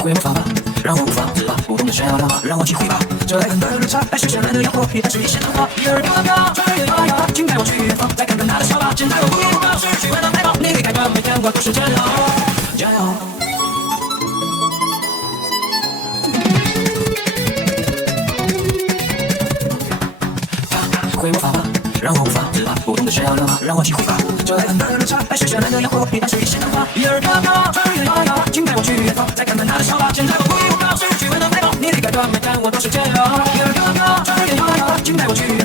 会魔法吧，让我无法自拔，不懂得炫耀的话，让我体会吧。这爱恨的日常，爱是绚烂的烟火，一旦是一线的花，一儿飘飘，春儿摇摇，请带我去远方，再看看他的笑吧。现在我不要失去我的怀抱，你离开的每天我都是煎熬，加油。会魔法吧，让我无法自拔，不懂得炫耀的话，让我体会吧。这爱恨的日常，爱是绚烂的烟火，一旦是一线的花，一儿飘飘，春儿摇摇，请带我去远方，再看看他的笑吧。现在我不要失去我的怀抱，你离开的每天我都是煎熬，一儿飘飘，春儿摇摇，请带我去。